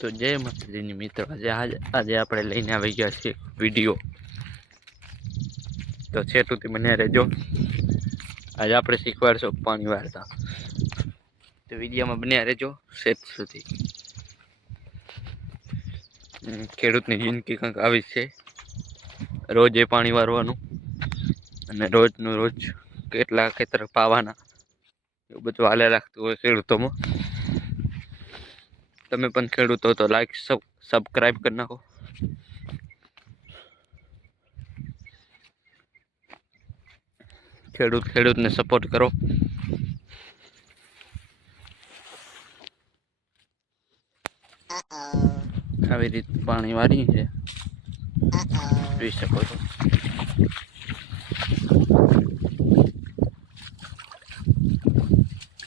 તો જય માતાજીની મિત્રો, આજે આપણે લઈને આવી ગયા છીએ વિડીયો. તો છેટુંથી બન્યા રહેજો. આજે આપણે શીખવાડશો પાણી વાળતા. તો વિડીયોમાં બન્યા રહેજો છેટ સુધી. ખેડૂતની જિંદગી કંઈક આવી છે. રોજ એ પાણી વારવાનું અને રોજનું રોજ કેટલા ખેતર પાવાના, એવું બધું હાલે રાખતું હોય ખેડૂતોમાં. તમે પણ ખેડૂતો તો લાઈક સબસ્ક્રાઈબ કરી નાખો. ખેડૂતને સપોર્ટ કરો. આવી રીતે પાણી વારી છે, જોઈ શકો છો.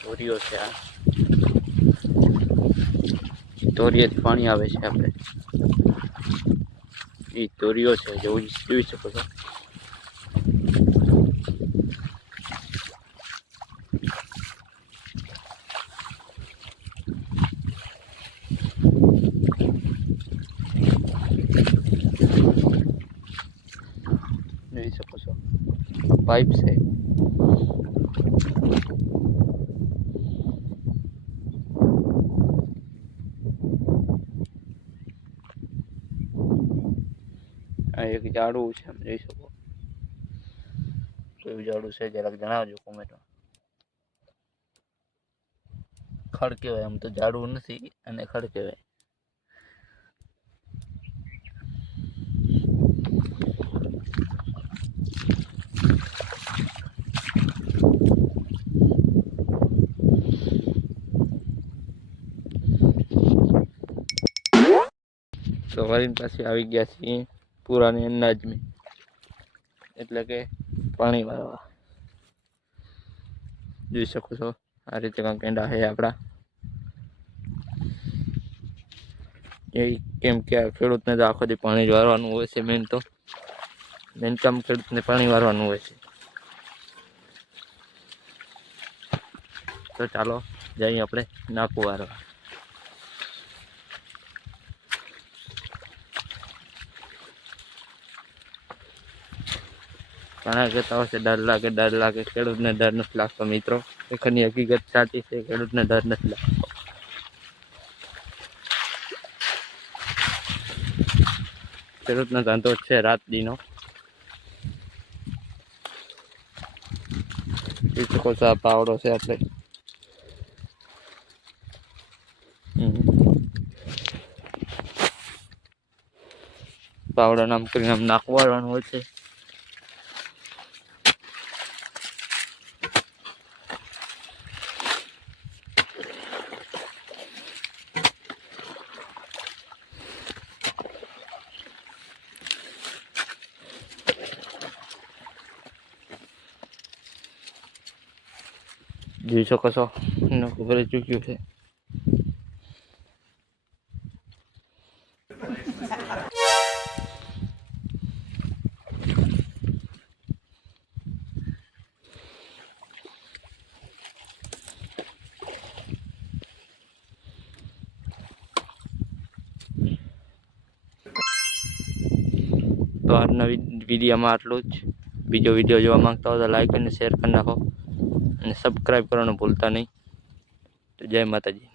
તોરિયો છે, આ તોરિયાથી પાણી આવે છે. આપણે એ તોરિયો છે, જોઈ શકો છો. જોઈ શકો છો, પાઇપ છે. આ એક ઝાડવું છે, જોઈ શકો. કયું ઝાડવું છે જરાક જણાવજો કોમેન્ટમાં. ખડ કહેવાય, આમ તો ઝાડવું નથી, અને ખડ કહેવાય. તો વરીને પાછી આવી ગયા છીએ પુરાની અંદાજમાં, એટલે કે પાણી વાળવા. જોઈ શકો છો, આ રીતે કંઈક કેંડા છે આપણા. કેમ કે આ ખેડૂતને તો આખો દી પાણી જ વારવાનું હોય છે. મેન કામ ખેડૂતને પાણી વારવાનું હોય છે. તો ચાલો જઈએ આપણે નાખું વારવા. ઘણા કહેતા હશે ડર લાગે. ખેડૂતને ડર નથી લાગતો મિત્રો. એની હકીકત સાચી છે, ખેડૂતને ડર નથી લાગતો. ખેડૂતનો ધંધો છે રાત દીનો. જોઈ શકો છો, આ પાવડો છે આપણે. પાવડો નામ કરીને આમ નાખવાનું હોય છે. જોઈ શકો છો, નખું ભરી ચૂક્યું છે. તો આજના વિડીયોમાં આટલું જ. બીજો વિડીયો જોવા માંગતા હો તો લાઈક અને શેર કરી નાખો, અને સબસ્ક્રાઈબ કરવાનું ભૂલતા નહીં. તો જય માતાજી.